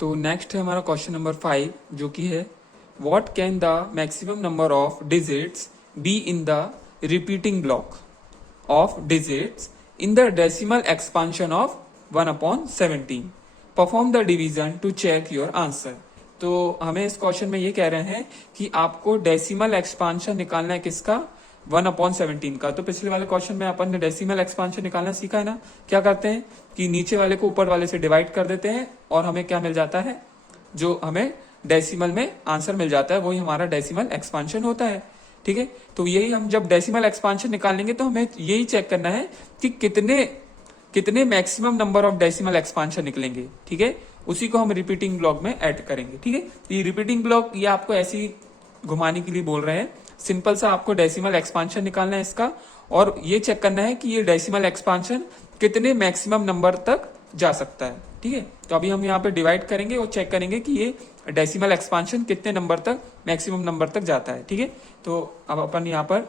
तो नेक्स्ट है हमारा क्वेश्चन नंबर 5 जो कि है what can the maximum number of digits be in the repeating block of digits in the decimal expansion of 1/17। Perform the division to check your answer. तो हमें इस question में ये कह रहे हैं कि आपको डेसिमल एक्सपांशन निकालना है किसका, 1/17 का। तो पिछले वाले क्वेश्चन में अपन ने डेसिमल एक्सपांशन निकालना सीखा है ना। क्या करते हैं कि नीचे वाले को ऊपर वाले से डिवाइड कर देते हैं और हमें क्या मिल जाता है, जो हमें डेसिमल में आंसर मिल जाता है वही हमारा डेसिमल एक्सपांशन होता है। ठीक है, तो यही हम जब डेसिमल एक्सपांशन निकालेंगे तो हमें यही चेक करना है कि कितने maximum number of decimal expansion निकलेंगे। ठीक है, उसी को हम रिपीटिंग ब्लॉक में ऐड करेंगे। ठीक है, ये रिपीटिंग ब्लॉक ये आपको ऐसे ही घुमाने के लिए बोल रहे हैं। सिंपल सा आपको डेसिमल एक्सपांशन निकालना है इसका, और ये चेक करना है कि ये डेसिमल एक्सपांशन कितने मैक्सिमम नंबर तक जा सकता है। ठीक है, तो अभी हम यहाँ पे डिवाइड करेंगे और चेक करेंगे कि ये डेसिमल एक्सपांशन कितने नंबर तक, मैक्सिमम नंबर तक जाता है। ठीक है, तो अब अपन यहाँ पर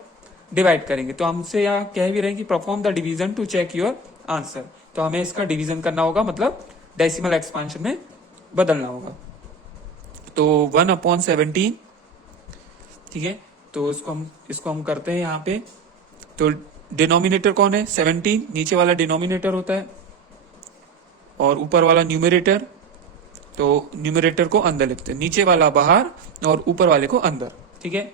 डिवाइड करेंगे। तो हमसे यहाँ कह भी रहे हैं कि perform the division to check your answer. तो हमें इसका डिवीजन करना होगा, मतलब डेसिमल एक्सपांशन में बदलना होगा। तो 1/17। ठीक है, तो इसको हम करते हैं यहाँ पे। तो डिनोमिनेटर कौन है, 17, नीचे वाला डिनोमिनेटर होता है और ऊपर वाला न्यूमरेटर। तो न्यूमरेटर को अंदर लिखते हैं, नीचे वाला बाहर और ऊपर वाले को अंदर। ठीक है,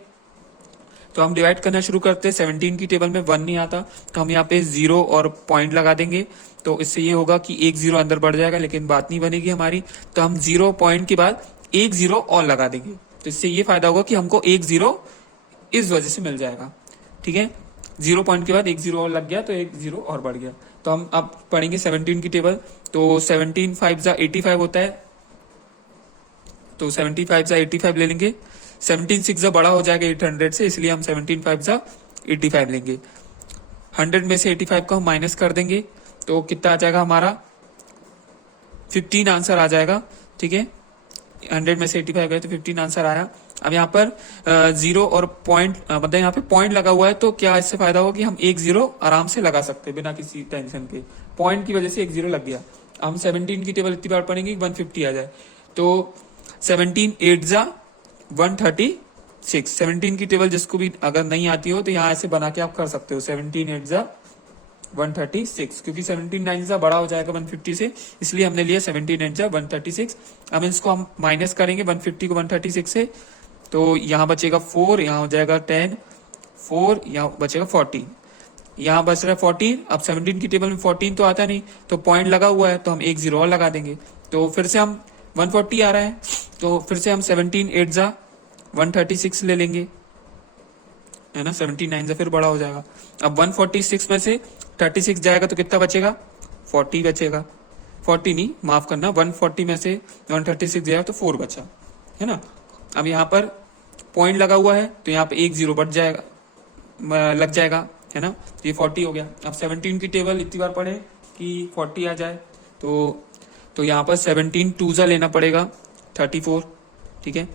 तो हम डिवाइड करना शुरू करते हैं। 17 की टेबल में 1 नहीं आता, तो हम यहाँ पे 0 और पॉइंट लगा देंगे। तो इससे ये होगा कि एक 0 अंदर बढ़ जाएगा, लेकिन बात नहीं बनेगी हमारी। तो हम 0 पॉइंट के बाद एक 0 और लगा देंगे। तो इससे ये फायदा होगा कि हमको एक 0 इस वजह से मिल जाएगा। ठीक है, 0 पॉइंट के बाद एक 0 और लग गया तो एक 0 और बढ़ गया। तो हम अब पढ़ेंगे 17 की टेबल। तो 17 5 जा 85 होता है, तो 75 जा 85 ले लेंगे। 17 6 जा बड़ा हो जाएगा 800 से, इसलिए हम 17 5 जा 85 लेंगे। 100 में से 85 को हम माइनस कर देंगे, तो कितना आ जाएगा हमारा, 15 आंसर आ जाएगा। ठीक है, 100 में से 85 गए तो 15 आंसर आया। अब यहाँ पर 0 और पॉइंट, मतलब यहाँ पे पॉइंट लगा हुआ है, तो क्या इससे फायदा होगा कि हम एक 0 आराम से लगा सकते हैं बिना किसी टेंशन के। पॉइंट की वजह से एक 0 लग गया। हम 17 की टेबल इतनी बार पढ़ेंगे 150 आ जाए। तो 17 8 जा 136। 17 की टेबल जिसको भी अगर नहीं आती हो तो यहाँ ऐसे बना के आप कर सकते हो, 17 8 जा 136, क्योंकि 17 9 जा बड़ा हो जाएगा 150 से, इसलिए हमने लिया 17 8 जा 136। अब इसको हम माइनस करेंगे 150 को 136 से, तो यहाँ बचेगा 4, यहाँ हो जाएगा 10, 4 यहाँ बचेगा 14, यहाँ बच रहा है 14। अब 17 की टेबल में 14 तो आता नहीं, तो पॉइंट लगा हुआ है, तो हम एक 0 और लगा देंगे। तो फिर से हम 140 आ रहा है, तो फिर से हम 17 8 जा 136 ले लेंगे, है ना। 79 से फिर बड़ा हो जाएगा। अब 146 में से 36 जाएगा तो कितना बचेगा, 40 बचेगा। 40 नहीं, माफ करना, 140 में से 136 जाएगा तो 4 बचा, है ना। अब यहाँ पर पॉइंट लगा हुआ है, तो यहाँ पे एक 0 बढ़ जाएगा, लग जाएगा, है ना। ये 40 हो गया। अब 17 की टेबल इतनी बार पढ़े कि 40 आ जाए, तो यहाँ पर 17 2 जा लेना पड़ेगा 34। ठीक है,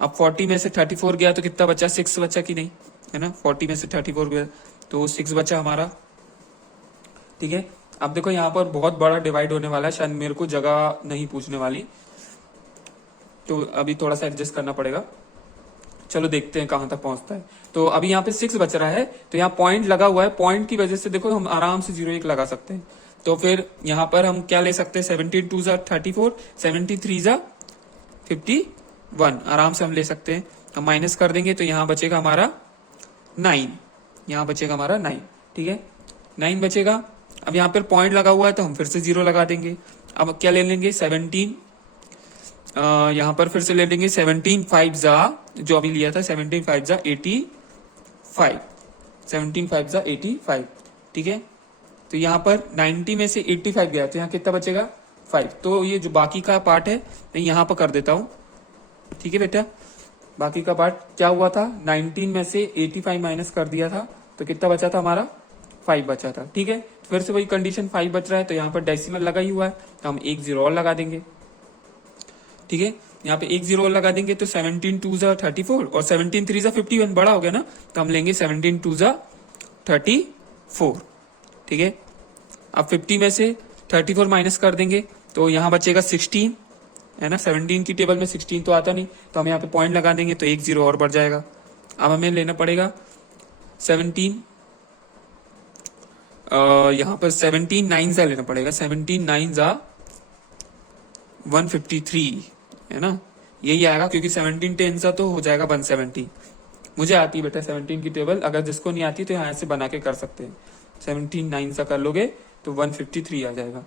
अब 40 में से 34 गया तो कितना बचा, 6 बचा कि नहीं, है ना। 40 में से 34 गया तो 6 बचा हमारा। ठीक है, अब देखो यहाँ पर बहुत बड़ा डिवाइड होने वाला है, शायद मेरे को जगह नहीं पूछने वाली, तो अभी थोड़ा सा एडजस्ट करना पड़ेगा। चलो देखते हैं कहां तक पहुंचता है। तो अभी यहाँ पे 6 बच रहा है, तो यहाँ पॉइंट लगा हुआ है, पॉइंट की वजह से देखो हम आराम से 0 1 लगा सकते हैं। तो फिर यहाँ पर हम क्या ले सकते हैं, 17 2 जा 34, 73 जा 51, आराम से हम ले सकते हैं। हम माइनस कर देंगे तो यहाँ बचेगा हमारा 9, यहाँ बचेगा हमारा 9। ठीक है, 9 बचेगा। अब यहाँ पर पॉइंट लगा हुआ है तो हम फिर से 0 लगा देंगे। अब क्या ले लेंगे, 17, यहाँ पर फिर से ले लेंगे 17 5 जा, जो अभी लिया था 17 5 जा 85, 17 5 जा 85। ठीक है, तो यहाँ पर 90 में से 85 गया तो यहाँ कितना बचेगा, 5। तो ये जो बाकी का पार्ट है मैं यहाँ पर कर देता हूँ। ठीक है बेटा, बाकी का पार्ट क्या हुआ था, 19 में से 85 माइनस कर दिया था, तो कितना बचा था हमारा, 5 बचा था। ठीक है, फिर से वही कंडीशन, 5 बच रहा है, तो यहाँ पर डेसिमल लगा ही हुआ है, तो हम एक 0 और लगा देंगे। ठीक है, यहाँ पे एक 0 और लगा देंगे, तो 17 2 जा 34 और 17 3 जा 51, बड़ा हो गया ना, तो हम लेंगे 17 2 जा 34। ठीक है, अब 50 में से 34 माइनस कर देंगे, तो यहाँ बचेगा 16, है ना। 17 की टेबल में 16 तो आता नहीं, तो हम यहाँ पे पॉइंट लगा देंगे तो एक जीरो और बढ़ जाएगा। अब हमें लेना पड़ेगा 17, यहाँ पर 17 9 सा लेना पड़ेगा। 17 9 सा 153, है ना, यही आएगा, क्योंकि 17 10 सा तो हो जाएगा 170। मुझे आती है बेटा 17 की टेबल, अगर जिसको नहीं आती तो यहाँ से बना के कर सकते हैं। 17 9 सा कर लोगे तो 153 आ जाएगा।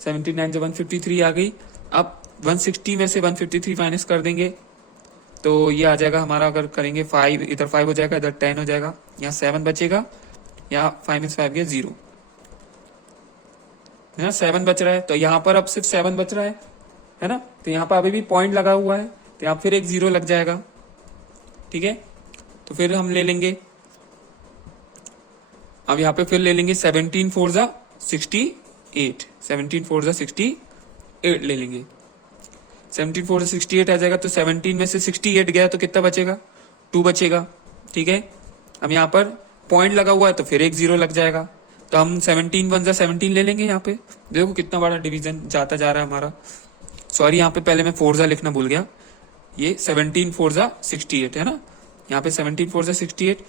17 9 से 153 आ गई। अब 160 में से 153 माइनस कर देंगे तो ये आ जाएगा हमारा, अगर करेंगे 5, इधर 5 हो जाएगा, इधर 10 हो जाएगा, यहाँ 7 बचेगा, यहाँ 5 में 5 गया 0, है ना। 7 बच रहा है, तो यहाँ पर अब सिर्फ 7 बच रहा है ना। तो यहाँ पर अभी भी पॉइंट लगा हुआ है, तो यहाँ फिर एक 0 लग जाएगा, ठीक है। तो फिर हम ले लेंगे, अब यहाँ पे फिर ले लेंगे 17 4 जा 68, 17 4 जा 68 ले लेंगे। 17 4 से 68 आ जाएगा, तो 17 में से 68 गया तो कितना बचेगा, 2 बचेगा, ठीक है। अब यहाँ पर पॉइंट लगा हुआ है तो फिर एक 0 लग जाएगा, तो हम 17 1 जा 17 ले लेंगे। यहाँ पे देखो कितना बड़ा डिवीजन जाता जा रहा है हमारा। सॉरी, यहाँ पे पहले मैं 4 जा लिखना भूल गया, ये 17 4 जा 68 है ना। यहाँ पे 17 4 जा 68,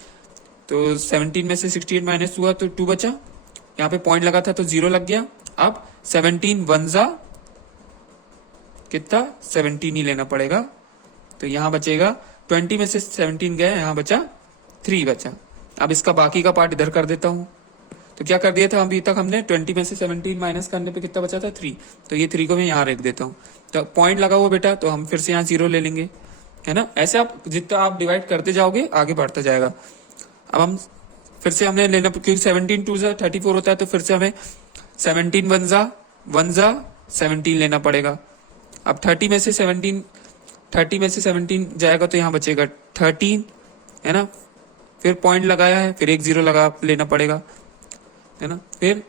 तो 17 में से 68 माइनस हुआ तो 2 बचा, यहाँ पे पॉइंट लगा था तो 0 लग गया। अब 17 1 जा कितना, 17 ही लेना पड़ेगा, तो यहाँ बचेगा 20 में से 17 गया, यहाँ बचा 3 बचा। अब इसका बाकी का पार्ट इधर कर देता हूँ। तो क्या कर दिया था अभी तक हमने, 20 में से 17 माइनस करने पे कितना बचा था, 3, तो ये 3 को मैं यहाँ रख देता हूँ। तो पॉइंट लगा हुआ बेटा, तो हम फिर से यहाँ 0 ले लेंगे, है ना। ऐसे आप जितना आप डिवाइड करते जाओगे आगे बढ़ता जाएगा। अब हम फिर से हमने लेना, क्योंकि 17 2 जा 34 होता है, तो फिर से हमें 17 1 जा 17 लेना पड़ेगा। अब 30 में से 17 जाएगा तो यहाँ बचेगा 13, है ना। फिर पॉइंट लगाया है, फिर एक 0 लगा लेना पड़ेगा, है ना। फिर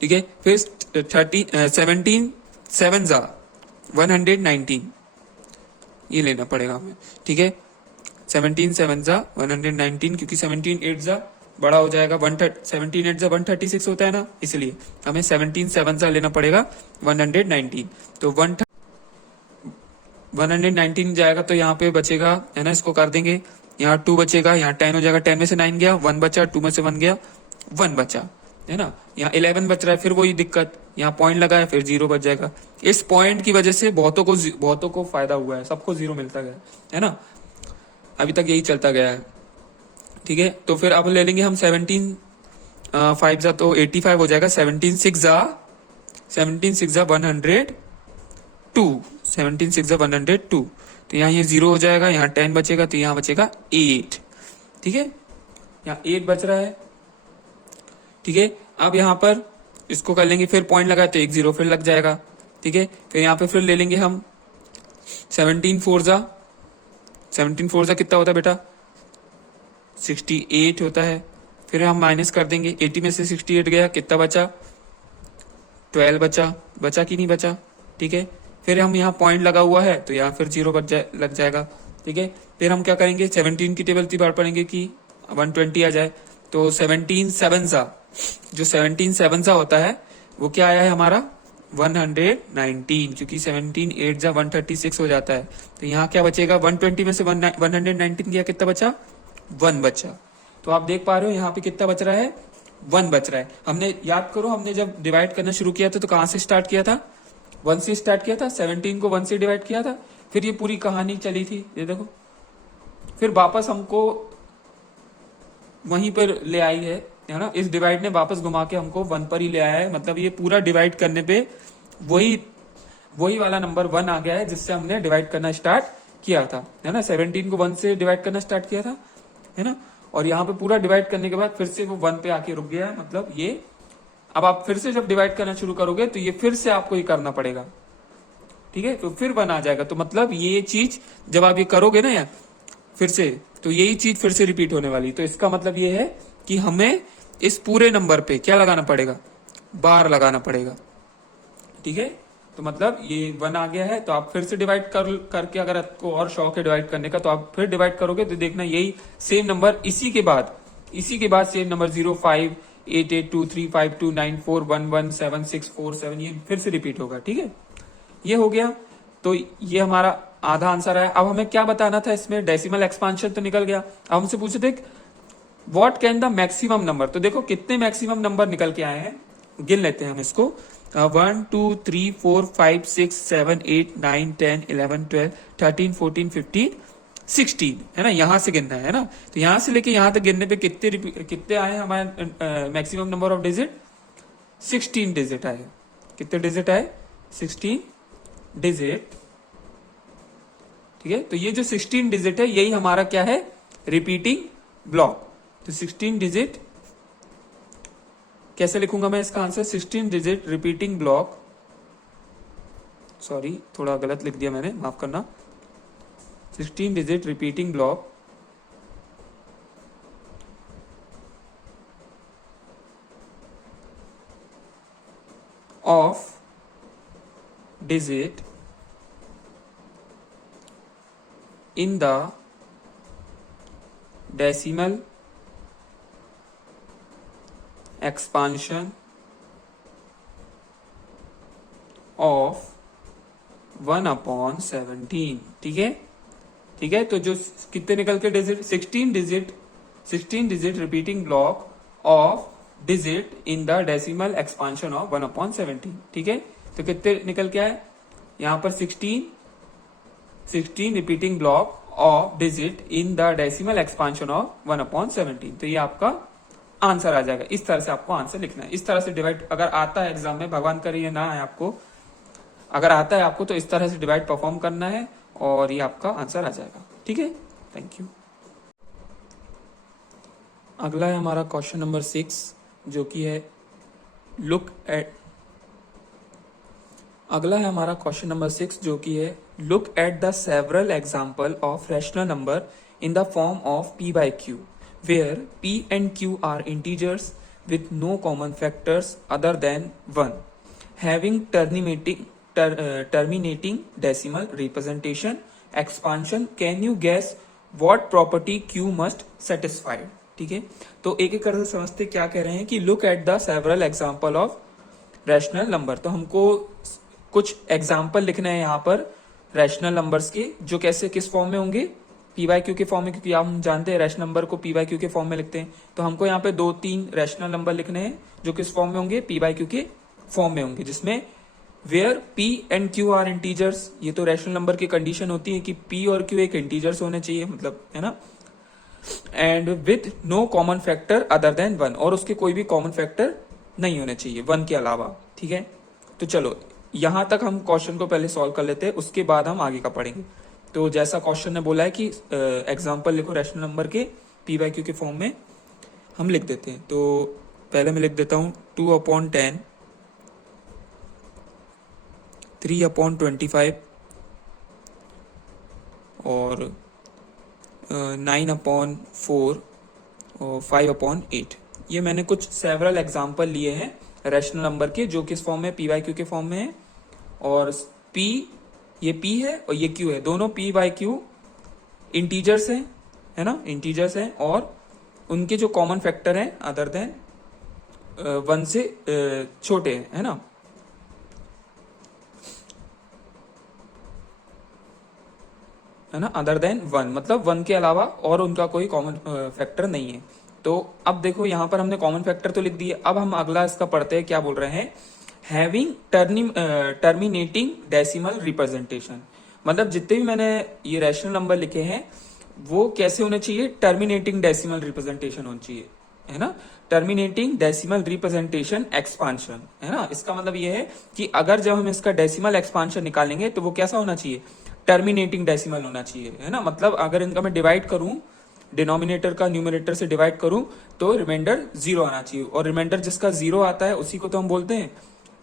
ठीक है, फिर 17 7 जा 119 ये लेना पड़ेगा हमें, ठीक है। 17 7 जा 119, क्योंकि 17 8 जा बड़ा हो जाएगा, 17 8 जा 136 होता है ना, इसलिए हमें 17 7 जा लेना पड़ेगा 119। तो 119 जाएगा तो यहाँ पे बचेगा, है ना, इसको कर देंगे, यहाँ 2 बचेगा, यहाँ 10 हो जाएगा, 10 में से 9 गया, 1 बचा, 2 में से 1 गया, 1 बचा, है ना। यहाँ 11 बच रहा है, फिर वही दिक्कत, यहाँ पॉइंट लगा है, फिर 0 बच जाएगा। इस पॉइंट की वजह से बहुतों को फायदा हुआ है, सबको 0 मिलता गया, है ना। अभी तक यही चलता गया है, ठीक है। तो फिर अब ले लेंगे हम 17 5 जा तो 85 हो जाएगा, 17 6 जा 102, 17 6 जा 102, तो यहाँ ये 0 हो जाएगा, यहाँ 10 बचेगा, तो यहाँ बचेगा 8, ठीक है। यहाँ 8 बच रहा है, ठीक है। अब यहाँ पर इसको कर लेंगे, फिर पॉइंट लगाए तो एक 0 फिर लग जाएगा, ठीक है। फिर यहाँ पे फिर ले लेंगे हम 17 4 जा कितना होता है बेटा, 68 होता है। फिर हम माइनस कर देंगे, 80 में से 68 गया, कितना बचा, 12 बचा कि नहीं बचा, ठीक है। फिर हम यहाँ पॉइंट लगा हुआ है तो यहाँ फिर 0 लग जाएगा, ठीक है। फिर हम क्या करेंगे, 17 की टेबल बार पढ़ेंगे कि 120 आ जाए, तो 17 7 सा, जो 17 7 सा होता है वो क्या आया है हमारा 119, क्योंकि 17 8 जा 136 हो जाता है, तो यहाँ क्या बचेगा, 120 में से 119 गया, कितना बचा, 1 बचा। तो आप देख पा रहे हो यहाँ पे कितना बच रहा है, 1 बच रहा है। हमने याद करो, हमने जब डिवाइड करना शुरू किया था तो कहाँ से स्टार्ट किया था, 1 से स्टार्ट किया था, 17 को 1 से डिवाइड किया था, फिर ये पूरी कहानी चली थी, ये देखो, फिर वापस हमको वहीं पर ले आई है ना। इस डिवाइड ने वापस घुमा के हमको 1 पर ही ले आया है, मतलब ये पूरा डिवाइड करने पे वही वाला नंबर 1 आ गया है जिससे हमने डिवाइड करना स्टार्ट किया था, है ना। 17 को 1 से डिवाइड करना स्टार्ट किया था, है ना, और यहाँ पे पूरा डिवाइड करने के बाद फिर से वो 1 पे आके रुक गया है, मतलब ये अब आप फिर से जब डिवाइड करना शुरू करोगे तो ये फिर से आपको ये करना पड़ेगा, ठीक है। तो फिर 1 आ जाएगा, तो मतलब ये चीज जब आप ये करोगे ना यार फिर से, तो यही चीज फिर से रिपीट होने वाली। तो इसका मतलब ये है कि हमें इस पूरे नंबर पे क्या लगाना पड़ेगा, बार लगाना पड़ेगा, ठीक है। तो मतलब ये 1 आ गया है, तो आप फिर से डिवाइड करके अगर आपको और शौक है डिवाइड करने का तो आप फिर डिवाइड करोगे तो देखना यही सेम नंबर इसी के बाद सेम नंबर 0 5 8 8 2 3 5 2 9 4 1 1 7 6 4 7 ये फिर से रिपीट होगा, ठीक है। ये हो गया, तो ये हमारा आधा आंसर है। अब हमें क्या बताना था इसमें, डेसिमल एक्सपांशन तो निकल गया। अब हमसे पूछे थे what can the maximum number, तो देखो कितने मैक्सिमम नंबर निकल के आए हैं, गिन लेते हैं हम इसको। 1 2 3 4 5 6 7 8 9 10 11 12 13 14 15 16 है ना, यहां से गिनना है ना। तो यहां से लेके यहां तक गिनने पे कितने आए हमारे maximum number of digit, 16 digit आए। कितने डिजिट आए, 16 डिजिट। ठीक है, तो ये जो 16 डिजिट है यही हमारा क्या है, रिपीटिंग ब्लॉक। तो 16 डिजिट कैसे लिखूंगा मैं इसका answer, 16 digit repeating block, sorry थोड़ा गलत लिख दिया मैंने, माफ करना। 16 digit repeating block of digit in the decimal expansion of 1/17। ठीक है, ठीक है, तो जो कितने निकल के digit, 16 digit repeating block of digit in the decimal expansion of 1/17। ठीक है, तो कितने निकल के आए यहां पर, 16 repeating block of digit in the decimal expansion of 1/17। तो ये आपका आंसर आ जाएगा। इस तरह से आपको आंसर लिखना है, इस तरह से डिवाइड अगर आता है एग्जाम में, भगवान करे ये ना आए आपको, अगर आता है आपको तो इस तरह से डिवाइड परफॉर्म करना है और ये आपका आंसर आ जाएगा। ठीक है, थैंक यू। अगला है हमारा क्वेश्चन नंबर 6 जो कि है look at the several example of rational number in the form of p by q where p and q are integers with no common factors other than 1 having terminating decimal representation expansion। can you guess what property q must satisfy। ठीक है, तो एक एक करके समझते क्या कह रहे हैं कि look at the several example of rational number. तो हमको कुछ एग्जाम्पल लिखने हैं यहाँ पर रैशनल नंबर्स के, जो कैसे किस फॉर्म में होंगे, पी बाई क्यू के फॉर्म में, क्योंकि हम जानते हैं रैशनल नंबर को पी बाई क्यू के फॉर्म में लिखते हैं। तो हमको यहाँ पे 2-3 रैशनल नंबर लिखने हैं जो किस फॉर्म में होंगे, पी बाई क्यू के फॉर्म में होंगे, जिसमें where p and q are integers. ये तो रैशनल नंबर की कंडीशन होती है कि पी और क्यू एक इंटीजर्स होने चाहिए, मतलब है ना। And with no common factor other than 1, और उसके कोई भी कॉमन फैक्टर नहीं होने चाहिए 1 के अलावा। ठीक है, तो चलो यहां तक हम क्वेश्चन को पहले सॉल्व कर लेते हैं, उसके बाद हम आगे का पढ़ेंगे। तो जैसा क्वेश्चन ने बोला है कि एग्जांपल लिखो रैशनल नंबर के पी बाई क्यू के फॉर्म में, हम लिख देते हैं। तो पहले मैं लिख देता हूं 2/10, 3/25 और 9/4 और 5/8। ये मैंने कुछ सेवरल एग्जांपल लिए हैं रैशनल नंबर के, जो किस फॉर्म में, पी बाई क्यू के फॉर्म में है। और p, ये p है और ये q है, दोनों p बाई क्यू इंटीजर्स हैं, है ना, इंटीजर्स हैं, और उनके जो कॉमन फैक्टर हैं अदर देन 1 से छोटे हैं, है ना। है ना, अदर देन 1 मतलब 1 के अलावा और उनका कोई कॉमन फैक्टर नहीं है। तो अब देखो यहाँ पर हमने कॉमन फैक्टर तो लिख दिए, अब हम अगला इसका पढ़ते हैं, क्या बोल रहे हैं, हैविंग टर्मिनेटिंग डेसिमल रिप्रेजेंटेशन। मतलब जितने भी मैंने ये रैशनल नंबर लिखे हैं वो कैसे होने चाहिए, टर्मिनेटिंग डेसिमल रिप्रेजेंटेशन होनी चाहिए, है ना। टर्मिनेटिंग डेसिमल रिप्रेजेंटेशन एक्सपांशन, है ना। इसका मतलब ये है कि अगर जब हम इसका डेसिमल एक्सपांशन निकालेंगे तो वो कैसा होना चाहिए, टर्मिनेटिंग डेसिमल होना चाहिए, है ना। मतलब अगर इनका मैं डिवाइड करूं, डिनोमिनेटर का न्यूमरेटर से डिवाइड करूं तो रिमाइंडर 0 आना चाहिए, और रिमाइंडर जिसका 0 आता है उसी को तो हम बोलते हैं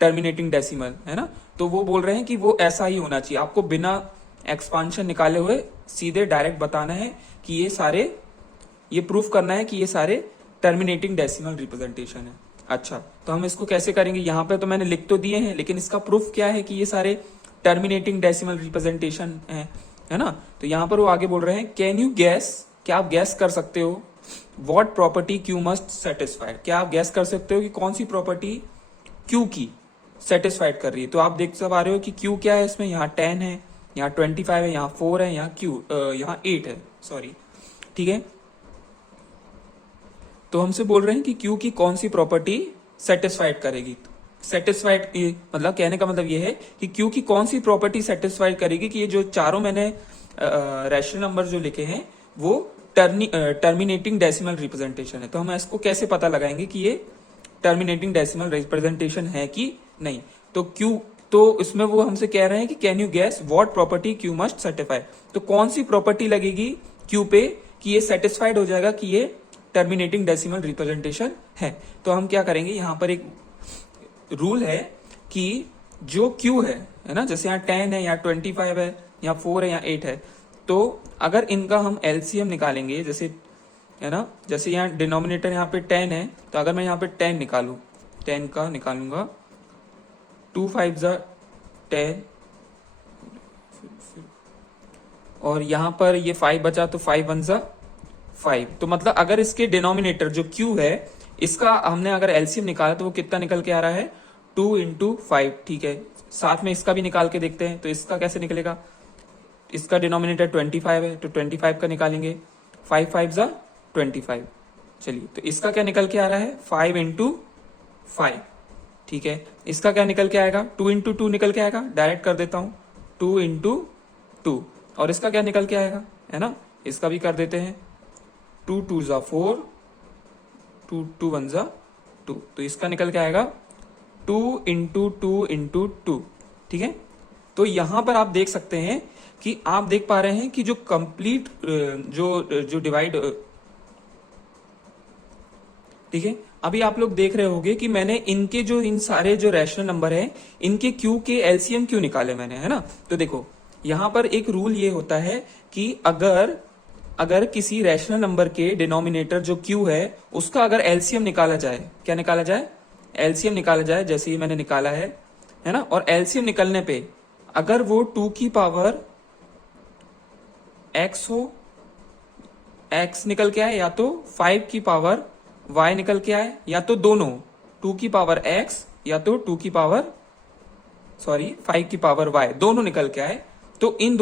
टर्मिनेटिंग डेसिमल, है ना। तो वो बोल रहे हैं कि वो ऐसा ही होना चाहिए, आपको बिना एक्सपांशन निकाले हुए सीधे डायरेक्ट बताना है कि ये सारे, ये प्रूफ करना है कि ये सारे टर्मिनेटिंग डेसिमल रिप्रेजेंटेशन है। अच्छा, तो हम इसको कैसे करेंगे, यहाँ पे तो मैंने लिख तो दिए हैं, लेकिन इसका प्रूफ क्या है कि ये सारे टर्मिनेटिंग डेसिमल रिप्रेजेंटेशन है ना। तो यहाँ पर वो आगे बोल रहे हैं, कैन यू गैस, क्या आप गैस कर सकते हो, what property Q must satisfy, क्या आप गैस कर सकते हो कि कौन सी प्रॉपर्टी क्यू की सेटिस्फाइड कर रही है। तो आप देख सब आ रहे हो कि Q क्या है इसमें, यहाँ 10 है, यहाँ 25 है, यहाँ 4 है, यहाँ 8 है, सॉरी, ठीक है। तो हमसे बोल रहे हैं कि Q की कौन सी प्रॉपर्टी सेटिस्फाइड करेगी। सेटिस्फाइड मतलब कहने का मतलब ये है कि Q की कौन सी प्रॉपर्टी सेटिस्फाइड करेगी कि ये जो चारों मैंने रैशनल नंबर जो लिखे हैं वो टर्मिनेटिंग डेसिमल रिप्रेजेंटेशन है। तो हम इसको कैसे पता लगाएंगे कि ये टर्मिनेटिंग डेसिमल रिप्रेजेंटेशन है कि नहीं। तो इसमें वो हमसे कह रहे हैं कि can you gas what property Q must satisfy. तो कौन सी प्रॉपर्टी लगेगी Q पे कि ये सेटिस्फाइड हो जाएगा कि ये टर्मिनेटिंग डेसिमल रिप्रेजेंटेशन है। तो हम क्या करेंगे, यहां पर एक रूल है कि जो Q है ना, जैसे यहाँ 10 है, यहाँ 25 है, यहाँ 4 है, यहाँ 8 है, तो अगर इनका हम एलसीएम निकालेंगे, जैसे है ना, जैसे यहाँ डिनोमिनेटर यहाँ पे 10 है, तो अगर मैं यहाँ पे 10 निकालू, 10 का निकालूंगा, 2 5 जा 10, और यहाँ पर ये 5 बचा तो 5 1 जा 5। तो मतलब अगर इसके डिनोमिनेटर जो Q है इसका हमने अगर एलसीएम निकाला तो वो कितना निकल के आ रहा है, 2 × 5, ठीक है। साथ में इसका भी निकाल के देखते हैं, तो इसका कैसे निकलेगा, इसका डिनोमिनेटर 25 है तो 25 का निकालेंगे, 5 5 जा 25। चलिए, तो इसका क्या निकल के आ रहा है, 5 × 5, ठीक है। इसका क्या निकल के आएगा, 2 × 2 निकल के आएगा, डायरेक्ट कर देता हूं, 2 × 2। और इसका क्या निकल के आएगा, है ना, इसका भी कर देते हैं, 2 2 जा 4, 2 2 1 जा 2। तो इसका निकल के आएगा 2 × 2 × 2, ठीक है। तो यहां पर आप देख सकते हैं कि आप देख पा रहे हैं कि जो कंप्लीट जो डिवाइड, ठीक है। अभी आप लोग देख रहे होंगे कि मैंने इनके जो इन सारे जो रैशनल नंबर है इनके Q के एलसीएम क्यों निकाले मैंने, है ना। तो देखो यहां पर एक रूल ये होता है कि अगर किसी रैशनल नंबर के डिनोमिनेटर जो Q है उसका अगर एलसीएम निकाला जाए, क्या निकाला जाए, एलसीएम निकाला जाए, जैसे ही मैंने निकाला है ना, और एलसीएम निकलने पे अगर वो 2 की पावर x हो, x निकल के आए, या तो 5 की पावर y निकल के आए, या तो दोनों 2 की पावर x या तो 2 की पावर 5 की पावर y दोनों निकल के आए, तो इन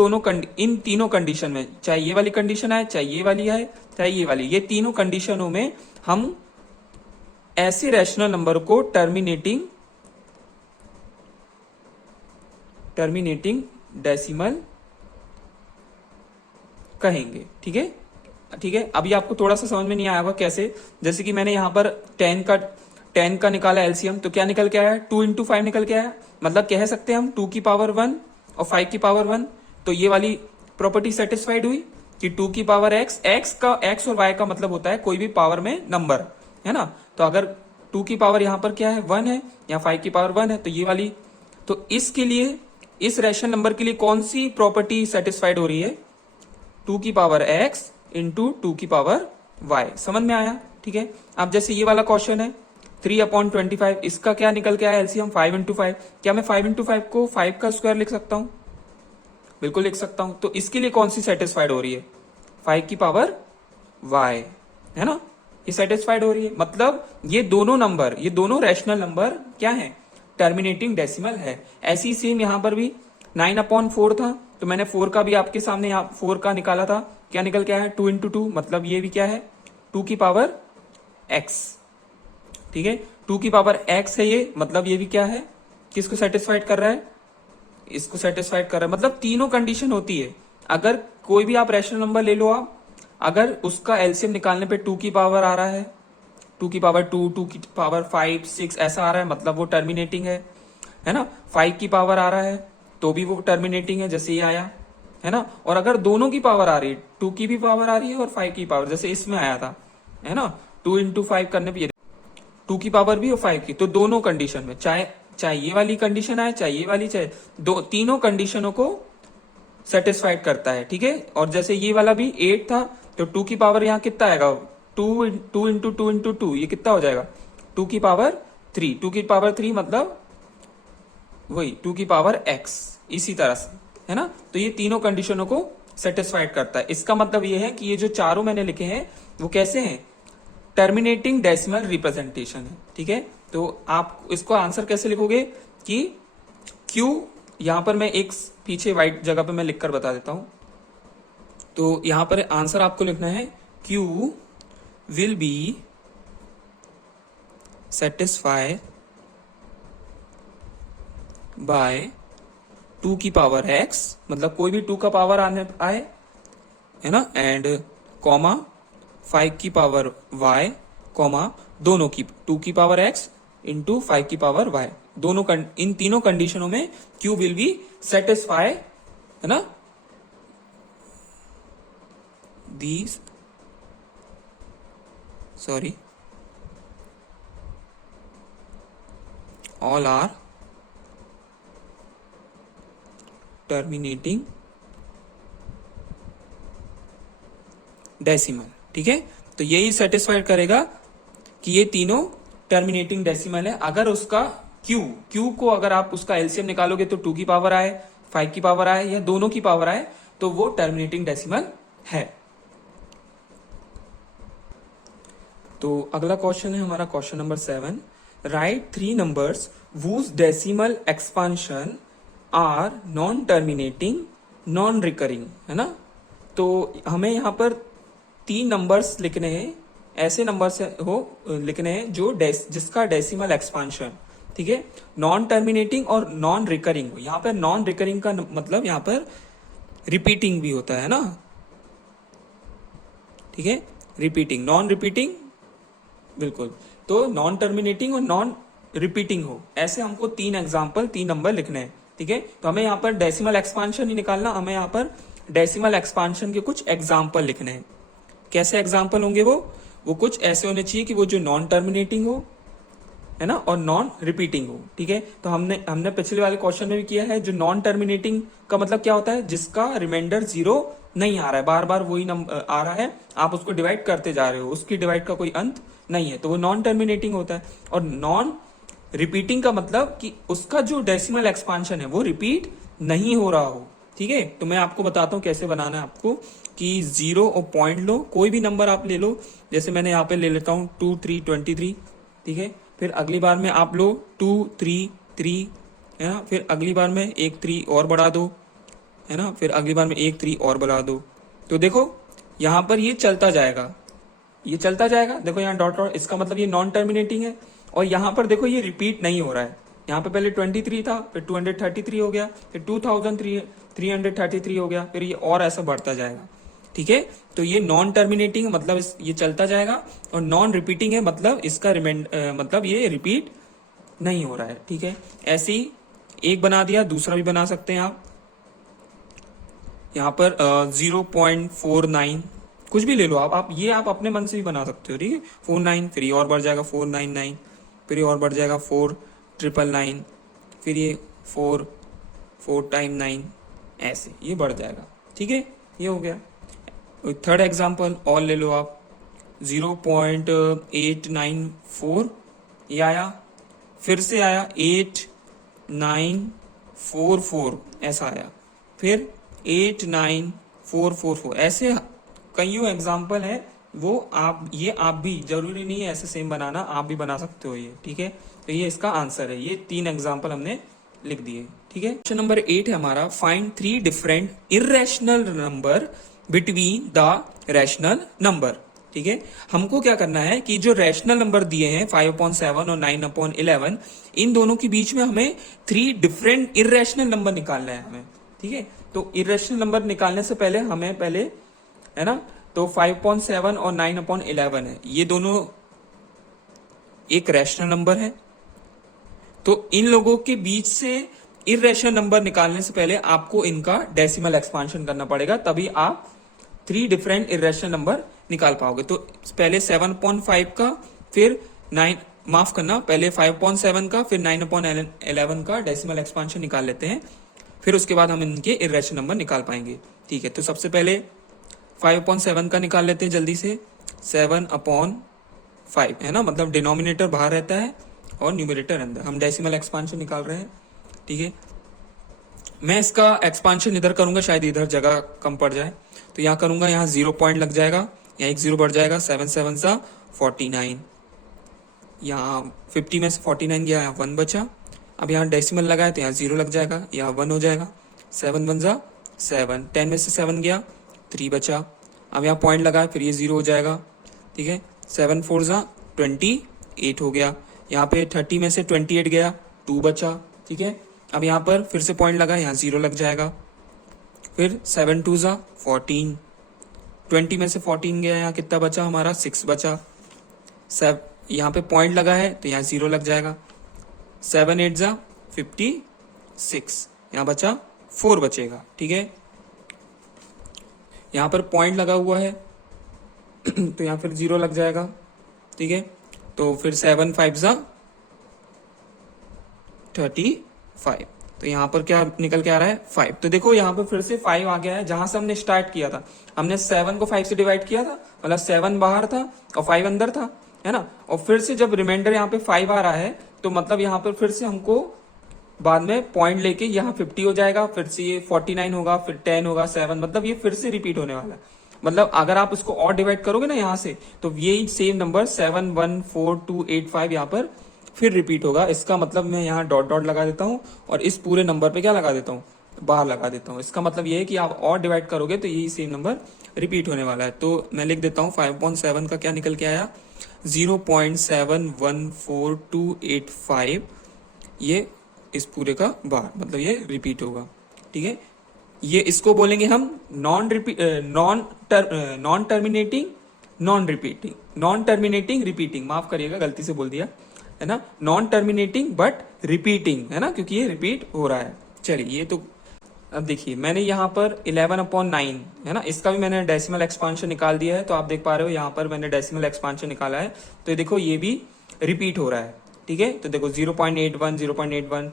तीनों कंडीशन में, चाहे ये वाली कंडीशन आए, चाहे ये वाली आए, चाहे ये वाली, ये तीनों कंडीशनों में हम ऐसे रैशनल नंबर को टर्मिनेटिंग डेसिमल कहेंगे, ठीक है। ठीक है, अभी आपको थोड़ा सा समझ में नहीं आया होगा कैसे, जैसे कि मैंने यहां पर 10 का निकाला एलसीएम, तो क्या निकल के आया, 2 × 5 निकल के आया। मतलब कह सकते हैं हम 2 की पावर 1 और 5 की पावर 1। तो ये वाली प्रॉपर्टी सेटिस्फाइड हुई कि 2 की पावर x और y का मतलब होता है कोई भी पावर में नंबर, है ना। तो अगर 2 की पावर यहाँ पर क्या है, 1 है, या 5 की पावर 1 है, तो ये वाली, तो इसके लिए इस रैशनल नंबर के लिए कौन सी प्रॉपर्टी सेटिस्फाइड हो रही है, 2 की पावर x × 2 की पावर y। समझ में आया, ठीक है। अब जैसे ये वाला क्वेश्चन है 3/25, इसका क्या निकल के आया एलसीएम, 5 × 5। क्या मैं 5 × 5 को 5 का स्क्वायर लिख सकता हूं, बिल्कुल लिख सकता हूं। तो इसके लिए कौन सी सेटिस्फाइड हो रही है, 5 की पावर y, है ना, ये सेटिस्फाइड हो रही है। मतलब ये दोनों नंबर, ये दोनों रैशनल नंबर क्या है, टर्मिनेटिंग डेसिमल है। ऐसी सेम यहां पर भी 9/4 था, तो मैंने 4 का भी आपके सामने यहाँ 4 का निकाला था, क्या निकल के आया, 2 × 2, मतलब ये भी क्या है, 2 की पावर x, ठीक है। 2 की पावर x है ये, मतलब ये भी क्या है, किसको सेटिस्फाइड कर रहा है, इसको सेटिस्फाइड कर रहा है। मतलब तीनों कंडीशन होती है, अगर कोई भी आप रैशनल नंबर ले लो आप, अगर उसका एलसीएम निकालने पे 2 की पावर आ रहा है, 2 की पावर 2, 2 की पावर 5 6 ऐसा आ रहा है, मतलब वो टर्मिनेटिंग है ना। 5 की पावर आ रहा है तो भी वो टर्मिनेटिंग है, जैसे ये आया, है ना। और अगर दोनों की पावर आ रही है, 2 की भी पावर आ रही है और 5 की पावर, जैसे इसमें आया था, है ना, 2 × 5 करने पे 2 की पावर भी और 5 की, तो दोनों कंडीशन में, चाहे ये वाली कंडीशन आए, चाहे ये वाली, चाहे तीनों कंडीशनों को सेटिस्फाइड करता है, ठीक है। और जैसे ये वाला भी 8 था, तो 2 की पावर यहाँ कितना आएगा, 2 × 2 × 2, ये कितना हो जाएगा, 2 की पावर 3, 2 की पावर 3 मतलब वही 2 की पावर x, इसी तरह से, है ना। तो ये तीनों कंडीशनों को सेटिस्फाइड करता है। इसका मतलब ये है कि ये जो चारों मैंने लिखे हैं वो कैसे हैं, टर्मिनेटिंग डेसिमल रिप्रेजेंटेशन है, ठीक है। तो आप इसको आंसर कैसे लिखोगे कि Q, यहां पर मैं एक पीछे वाइट जगह पे मैं लिखकर बता देता हूं। तो यहां पर आंसर आपको लिखना है Q will be satisfy by 2 की पावर x, मतलब कोई भी 2 का पावर आने आए, है ना, एंड कॉमा 5 की पावर y, कॉमा दोनों की 2 की पावर x इंटू 5 की पावर y, दोनों इन तीनों कंडीशनों में Q विल बी सेटिस्फाई, है ना, these, sorry, all are terminating decimal. ठीक है, तो यही सेटिस्फाइड करेगा कि ये तीनों टर्मिनेटिंग डेसिमल है। अगर उसका क्यू को अगर आप उसका एलसीएम निकालोगे तो 2 की पावर आए, 5 की पावर आए या दोनों की पावर आए तो वो टर्मिनेटिंग डेसिमल है। तो अगला क्वेश्चन है हमारा question number 7। Right 3 numbers whose decimal expansion are non terminating non recurring, है ना। तो हमें यहां पर 3 नंबर्स लिखने हैं, ऐसे नंबर्स हो लिखने हैं जो जिसका डेसिमल एक्सपांशन, ठीक है, नॉन टर्मिनेटिंग और नॉन रिकरिंग हो। यहां पर नॉन रिकरिंग का मतलब यहां पर रिपीटिंग भी होता है ना, ठीक है, रिपीटिंग, नॉन रिपीटिंग, बिल्कुल। तो नॉन टर्मिनेटिंग और नॉन रिपीटिंग हो, ऐसे हमको 3 एग्जाम्पल 3 नंबर लिखने हैं। ठीक है, तो हमें यहाँ पर डेसिमल एक्सपांशन ही निकालना, हमें यहाँ पर डेसिमल एक्सपांशन के कुछ एग्जाम्पल लिखने हैं। कैसे एग्जाम्पल होंगे वो कुछ ऐसे होने चाहिए कि वो जो नॉन टर्मिनेटिंग हो, है ना, और नॉन रिपीटिंग हो। ठीक है, तो हमने पिछले वाले क्वेश्चन में भी किया है, जो नॉन टर्मिनेटिंग का मतलब क्या होता है, जिसका रिमाइंडर 0 नहीं आ रहा है, बार बार वही नंबर आ रहा है, आप उसको डिवाइड करते जा रहे हो, उसकी डिवाइड का कोई अंत नहीं है, तो वो नॉन टर्मिनेटिंग होता है। और नॉन रिपीटिंग का मतलब कि उसका जो डेसिमल एक्सपांशन है वो रिपीट नहीं हो रहा हो। ठीक है, तो मैं आपको बताता हूं कैसे बनाना है आपको, कि 0 और पॉइंट लो, कोई भी नंबर आप ले लो, जैसे मैंने यहाँ पे ले लेता हूँ 2 3 23। ठीक है, फिर अगली बार में आप लो 2 3 3, है ना, फिर अगली बार में एक 3 और बढ़ा दो, है ना, फिर अगली बार में एक 3 और बढ़ा दो। तो देखो यहाँ पर ये चलता जाएगा, ये चलता जाएगा, देखो यहाँ डॉट डॉट, इसका मतलब ये नॉन टर्मिनेटिंग है। और यहाँ पर देखो ये रिपीट नहीं हो रहा है, यहाँ पे पहले 23 था, फिर 233 हो गया, फिर 2333 हो गया, फिर ये और ऐसा बढ़ता जाएगा। ठीक है, तो ये नॉन टर्मिनेटिंग मतलब ये चलता जाएगा, और नॉन रिपीटिंग है मतलब इसका मतलब ये रिपीट नहीं हो रहा है। ठीक है, ऐसे ही एक बना दिया, दूसरा भी बना सकते हैं आप। यहाँ पर 0.49 कुछ भी ले लो आप ये आप अपने मन से भी बना सकते हो। ठीक है, 49, फिर ये और बढ़ जाएगा 499, फिर ये और बढ़ जाएगा 4999, फिर ये 4 टाइम 9, ऐसे ये बढ़ जाएगा। ठीक है, ये हो गया। थर्ड एग्जाम्पल और ले लो आप, 0.894, ये आया, फिर से आया 8944, ऐसा आया, फिर 89444, ऐसे कईयों एग्जाम्पल है। वो आप भी जरूरी नहीं है ऐसे सेम बनाना, आप भी बना सकते हो ये। ठीक है, तो ये इसका आंसर है, ये 3 एग्जाम्पल हमने लिख दिए। ठीक है, क्वेश्चन नंबर 8 है हमारा, find 3 different irrational number between the rational number. ठीक है, हमको क्या करना है कि जो रैशनल नंबर दिए हैं 5/7 और 9/11, इन दोनों के बीच में हमें 3 डिफरेंट इरेशनल नंबर निकालना है हमें। ठीक है, तो इरेशनल नंबर निकालने से पहले हमें है ना, तो 5/7 और 9/11 है, ये दोनों एक रैशनल नंबर है। तो इन लोगों के बीच से इरेशनल नंबर निकालने से पहले आपको इनका डेसिमल एक्सपांशन करना पड़ेगा, तभी आप 3 डिफरेंट इरेशनल नंबर निकाल पाओगे। तो पहले 7.5 का, फिर 9, माफ करना, पहले 5/7 का, फिर 9/11 का डेसिमल एक्सपांशन निकाल लेते हैं, फिर उसके बाद हम इनके इरेशनल नंबर निकाल पाएंगे। ठीक है, तो सबसे पहले 5/7 का निकाल लेते हैं जल्दी से। 7/5, है ना, मतलब डिनोमिनेटर बाहर रहता है और न्यूमरेटर अंदर, हम डेसिमल एक्सपांशन निकाल रहे हैं। ठीक है, मैं इसका एक्सपांशन इधर करूंगा, शायद इधर जगह कम पड़ जाए, तो यहाँ करूंगा, यहाँ 0 पॉइंट लग जाएगा, यहाँ एक 0 बढ़ जाएगा, 7 7 49, यहाँ 50 में से 49 गया, यहाँ 1 बचा, अब यहाँ डेसिमल लगा है तो यहाँ 0 लग जाएगा, यहाँ 1 हो जाएगा। 7 1 जा 7, 10 में से 7 गया 3 बचा। अब यहाँ पॉइंट लगा है फिर ये 0 हो जाएगा, ठीक है। 7 4 जा 28 हो गया। यहाँ पे 30 में से 28 गया 2 बचा, ठीक है। अब यहाँ पर फिर से पॉइंट लगा, यहाँ 0 लग जाएगा। फिर 7 2 जा 14, 20 में से 14 गया, यहाँ कितना बचा हमारा 6 बचा। यहाँ पे पॉइंट लगा है तो यहाँ 0 लग जाएगा। 7 8 जा 56, यहाँ बचा 4 बचेगा, ठीक है। यहाँ पर पॉइंट लगा हुआ है तो यहाँ फिर 0 लग जाएगा, ठीक है। तो फिर 7 5 जा 35, तो यहाँ पर क्या निकल के आ रहा है 5। तो देखो यहाँ पर फिर से 5 आ गया है जहां से हमने स्टार्ट किया था। हमने 7 को 5 से डिवाइड किया था, मतलब 7 बाहर था और 5 अंदर था, है ना। और फिर से जब रिमाइंडर यहाँ पे 5 आ रहा है तो मतलब यहाँ पर फिर से हमको बाद में पॉइंट लेके यहाँ 50 हो जाएगा, फिर से ये 49 होगा, फिर 10 होगा, 7, मतलब ये फिर से रिपीट होने वाला है। मतलब अगर आप इसको और डिवाइड करोगे ना यहाँ से तो यही सेम नंबर 7 1 4 2 8 5 यहाँ पर फिर रिपीट होगा। इसका मतलब मैं यहाँ डॉट डॉट लगा देता हूँ और इस पूरे नंबर पे क्या लगा देता हूँ, बार लगा देता हूँ। इसका मतलब ये है कि आप और डिवाइड करोगे तो यही सेम नंबर रिपीट होने वाला है। तो मैं लिख देता हूँ 5.7 का क्या निकल के आया 0.714285, ये इस पूरे का बार, मतलब ये रिपीट होगा, ठीक है। ये इसको बोलेंगे हम नॉन टर्मिनेटिंग रिपीटिंग, माफ करिएगा गलती से बोल दिया है ना, नॉन टर्मिनेटिंग बट रिपीटिंग, है ना, क्योंकि ये रिपीट हो रहा है। चलिए ये तो अब देखिए मैंने यहाँ पर 11/9 है ना, इसका भी मैंने डेसिमल एक्सपांशन निकाल दिया है। तो आप देख पा रहे हो यहाँ पर मैंने डेसिमल एक्सपांशन निकाला है, तो ये देखो ये भी रिपीट हो रहा है, ठीक है। तो देखो 0.81 0.81,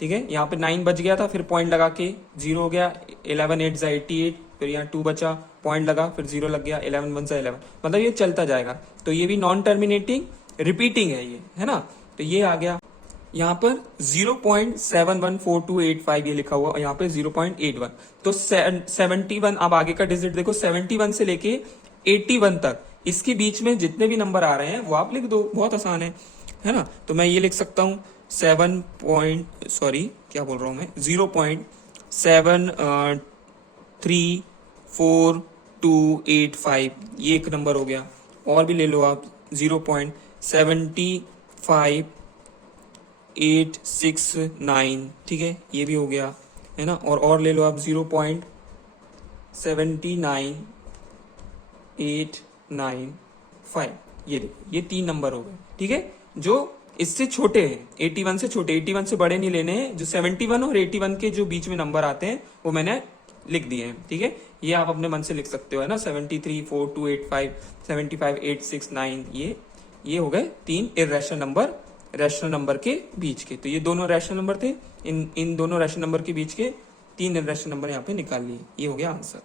ठीक है। यहाँ पे 9 बच गया था, फिर पॉइंट लगा के 0 हो गया। 11 8 जा 88, फिर यहाँ 2 बचा, पॉइंट लगा, फिर 0 लग गया। 11 1 जा 11, मतलब ये चलता जाएगा। तो ये भी नॉन टर्मिनेटिंग रिपीटिंग है ये, है ना। तो ये आ गया यहाँ पर 0.714285 ये लिखा हुआ, यहाँ पे 0.81। तो 71, अब आगे का डिजिट देखो 71 से लेके 81 तक, इसके बीच में जितने भी नंबर आ रहे हैं वो आप लिख दो, बहुत आसान है ना। तो मैं ये लिख सकता हूँ 0.7285, ये एक नंबर हो गया। और भी ले लो आप 0.75869, ठीक है, ये भी हो गया, है ना। और ले लो आप 0.79895, ये देखो ये 3 नंबर हो गए, ठीक है, जो इससे छोटे हैं, 81 से छोटे, 81 से बड़े नहीं लेने हैं। जो 71 और 81 के जो बीच में नंबर आते हैं वो मैंने लिख दिए हैं, ठीक है। ये आप अपने मन से लिख सकते हो, है ना। 73 4285 75 869, ये हो गए 3 इर्रेशनल नंबर रैशनल नंबर के बीच के। तो ये दोनों रैशनल नंबर थे, इन दोनों रैशनल नंबर के बीच के 3 इर्रेशनल नंबर यहाँ पे निकाल लिए, ये हो गया आंसर।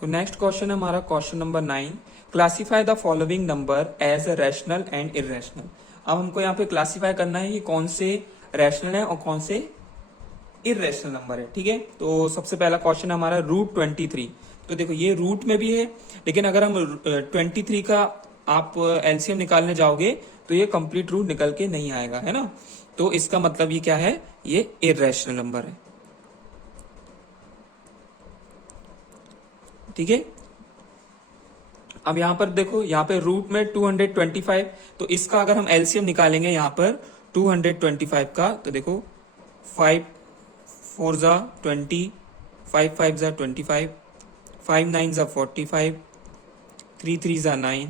तो नेक्स्ट क्वेश्चन है हमारा question number 9, classify the following number as a rational and irrational. अब हमको यहाँ पे क्लासीफाई करना है कि कौन से रैशनल है और कौन से इर्रेशनल नंबर है, ठीक है। तो सबसे पहला क्वेश्चन है हमारा √23। तो देखो ये रूट में भी है, लेकिन अगर हम 23 का आप एलसीएम निकालने जाओगे तो ये कंप्लीट रूट निकल के नहीं आएगा, है ना। तो इसका मतलब ये क्या है, ये इर्रेशनल नंबर है, ठीक है। अब यहां पर देखो, यहाँ पे रूट में 225, तो इसका अगर हम एलसीएम निकालेंगे यहाँ पर 225 का, तो देखो 5 4 जा 20, 5 5 जा 25, 5 9 जा 45, 3 3 जा 9,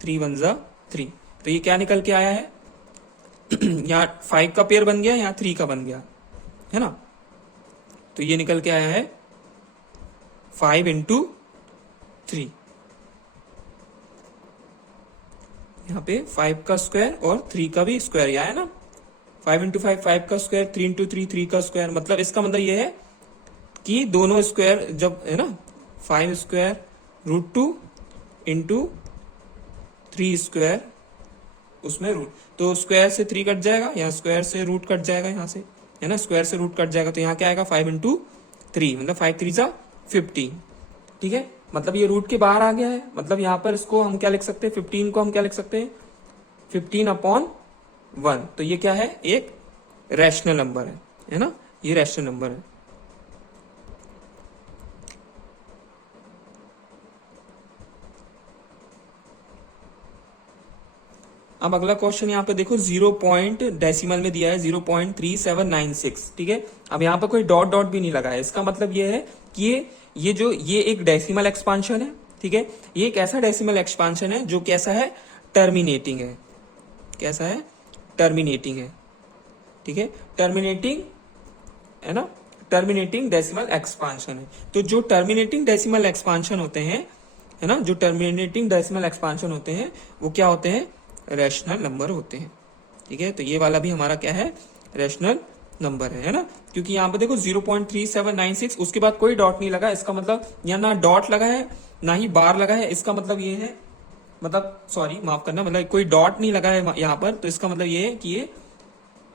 3 1 जा 3। तो ये क्या निकल के आया है यहाँ 5 का पेयर बन गया, यहाँ 3 का बन गया, है ना। तो ये निकल के आया है 5 into 3, यहाँ पे 5 का स्क्वायर और 3 का भी स्क्वायर यहाँ है ना। 5 into 5 5 का स्क्वायर, 3 into 3 3 का स्क्वायर, मतलब इसका मतलब ये है कि दोनों स्क्वायर जब है ना, 5 स्क्वायर √2 into 3 स्क्वायर, उसमें रूट, तो स्क्वायर से 3 कट जाएगा, यहाँ स्क्वायर से रूट कट जाएगा, यहाँ से है ना, स्क्वायर से रूट कट जाएगा। तो यहाँ क्या आएगा 5 into 3, मतलब 5 3 जा 15, ठीक है। मतलब ये रूट के बाहर आ गया है, मतलब यहाँ पर इसको हम क्या लिख सकते हैं, 15 को हम क्या लिख सकते हैं, 15/3, 1, तो ये क्या है, एक रैशनल नंबर है ना, ये रैशनल नंबर है। अब अगला क्वेश्चन यहाँ पे देखो, 0 पॉइंट डेसिमल में दिया है 0.3796, ठीक है। अब यहाँ पे कोई डॉट डॉट भी नहीं लगा है, इसका मतलब ये है कि ये एक डेसिमल एक्सपांशन है, ठीक है। ये एक ऐसा डेसिमल एक्सपांशन है जो कैसा है, टर्मिनेटिंग है, कैसा है, टर्मिनेटिंग है, ठीक है, टर्मिनेटिंग है ना, टर्मिनेटिंग डेसिमल एक्सपांशन है। तो जो टर्मिनेटिंग डेसिमल एक्सपांशन होते हैं, है ना, जो टर्मिनेटिंग डेसिमल एक्सपांशन होते हैं वो क्या होते हैं, रैशनल नंबर होते हैं, ठीक है। तो ये वाला भी हमारा क्या है, रैशनल नंबर है ना, क्योंकि यहाँ पे देखो 0.3796, उसके बाद कोई डॉट नहीं लगा, इसका मतलब यहाँ ना डॉट लगा है ना ही बार लगा है, इसका मतलब ये है, मतलब सॉरी माफ करना, मतलब कोई डॉट नहीं लगा है यहाँ पर, तो इसका मतलब ये है कि ये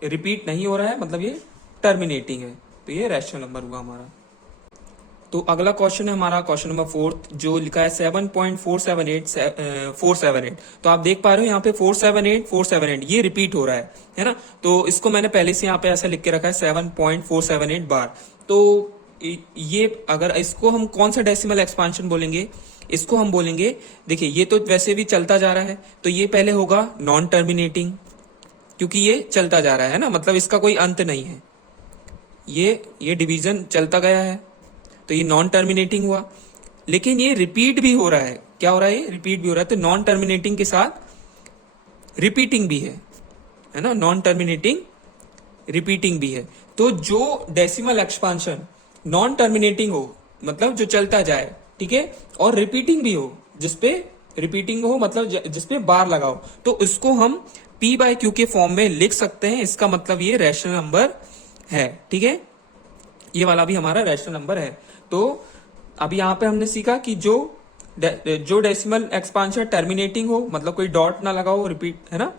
रिपीट नहीं हो रहा है, मतलब ये टर्मिनेटिंग है, तो ये रैशनल नंबर हुआ हमारा। तो अगला क्वेश्चन है हमारा क्वेश्चन नंबर 4 जो लिखा है 7.478 तो आप देख पा रहे हो यहाँ पे 478 ये रिपीट हो रहा है ना। तो इसको मैंने पहले से यहाँ पे ऐसा लिख के रखा है 7.478 बार। तो ये अगर इसको हम कौन सा डेसिमल एक्सपांशन बोलेंगे, इसको हम बोलेंगे, देखिए ये तो वैसे भी चलता जा रहा है, तो ये पहले होगा नॉन टर्मिनेटिंग, क्योंकि ये चलता जा रहा है ना, मतलब इसका कोई अंत नहीं है, ये डिवीजन चलता गया है, तो ये नॉन टर्मिनेटिंग हुआ। लेकिन ये रिपीट भी हो रहा है, क्या हो रहा है, ये रिपीट भी हो रहा है, तो नॉन टर्मिनेटिंग के साथ रिपीटिंग भी है ना, नॉन टर्मिनेटिंग रिपीटिंग भी है। तो जो डेसिमल एक्सपांशन नॉन टर्मिनेटिंग हो, मतलब जो चलता जाए, ठीक है, और रिपीटिंग भी हो, जिसपे रिपीटिंग हो मतलब जिसपे बार लगाओ, तो इसको हम P बाय Q के फॉर्म में लिख सकते हैं, इसका मतलब ये रैशनल नंबर है, ठीक है, ये वाला भी हमारा रैशनल नंबर है। तो अभी यहाँ पे हमने सीखा कि जो डेसिमल एक्सपांशन टर्मिनेटिंग हो, मतलब कोई डॉट ना लगा हो, रिपीट, है ना,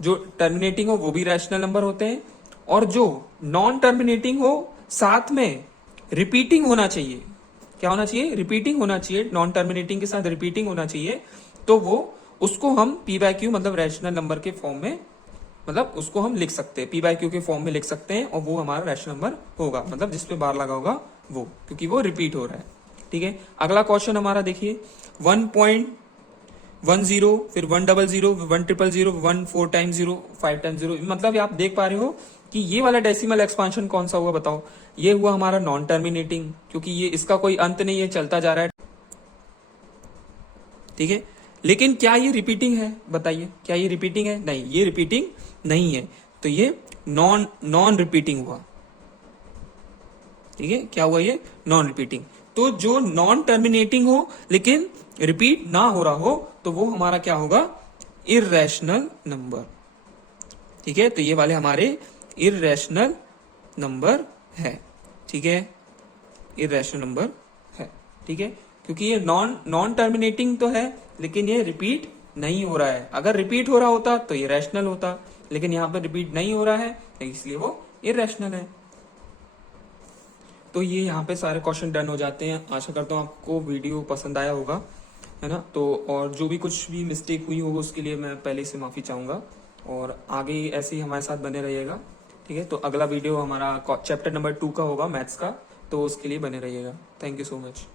जो टर्मिनेटिंग हो वो भी रैशनल नंबर होते हैं, और जो नॉन टर्मिनेटिंग हो साथ में रिपीटिंग होना चाहिए, क्या होना चाहिए, रिपीटिंग होना चाहिए, नॉन टर्मिनेटिंग के साथ रिपीटिंग होना चाहिए, तो वो उसको हम P बाय Q मतलब रैशनल नंबर के फॉर्म में, मतलब उसको हम लिख सकते हैं, P बाय Q के फॉर्म में लिख सकते हैं, और वो हमारा रैशनल नंबर होगा, मतलब जिसपे बार लगा होगा वो, क्योंकि वो रिपीट हो रहा है, ठीक है। अगला क्वेश्चन हमारा देखिए 1.10 फिर 100 100 1 4 टाइम्स 0 5 टाइम्स 0, मतलब आप देख पा रहे हो कि ये वाला डेसिमल एक्सपांशन कौन सा हुआ, बताओ, ये हुआ हमारा नॉन टर्मिनेटिंग, क्योंकि ये इसका कोई अंत नहीं है, चलता जा रहा है, ठीक है। लेकिन क्या ये रिपीटिंग है, बताइए, क्या ये रिपीटिंग है, नहीं, ये रिपीटिंग नहीं है, तो ये नॉन रिपीटिंग हुआ, ठीक है, क्या हुआ, ये नॉन रिपीटिंग। तो जो नॉन टर्मिनेटिंग हो लेकिन रिपीट ना हो रहा हो, तो वो हमारा क्या होगा, इररेशनल नंबर, ठीक है। तो ये वाले हमारे इररेशनल नंबर है, ठीक है, इररेशनल नंबर है, ठीक है, क्योंकि ये नॉन टर्मिनेटिंग तो है लेकिन ये रिपीट नहीं हो रहा है, अगर रिपीट हो रहा होता तो ये रैशनल होता, लेकिन यहाँ पर रिपीट नहीं हो रहा है इसलिए वो इररेशनल है। तो ये यहाँ पे सारे क्वेश्चन डन हो जाते हैं। आशा करता हूँ आपको वीडियो पसंद आया होगा, है ना। तो और जो भी कुछ भी मिस्टेक हुई होगा उसके लिए मैं पहले से माफ़ी चाहूँगा, और आगे ऐसे ही हमारे साथ बने रहिएगा, ठीक है। तो अगला वीडियो हमारा चैप्टर नंबर 2 का होगा, मैथ्स का, तो उसके लिए बने रहिएगा। Thank you so much.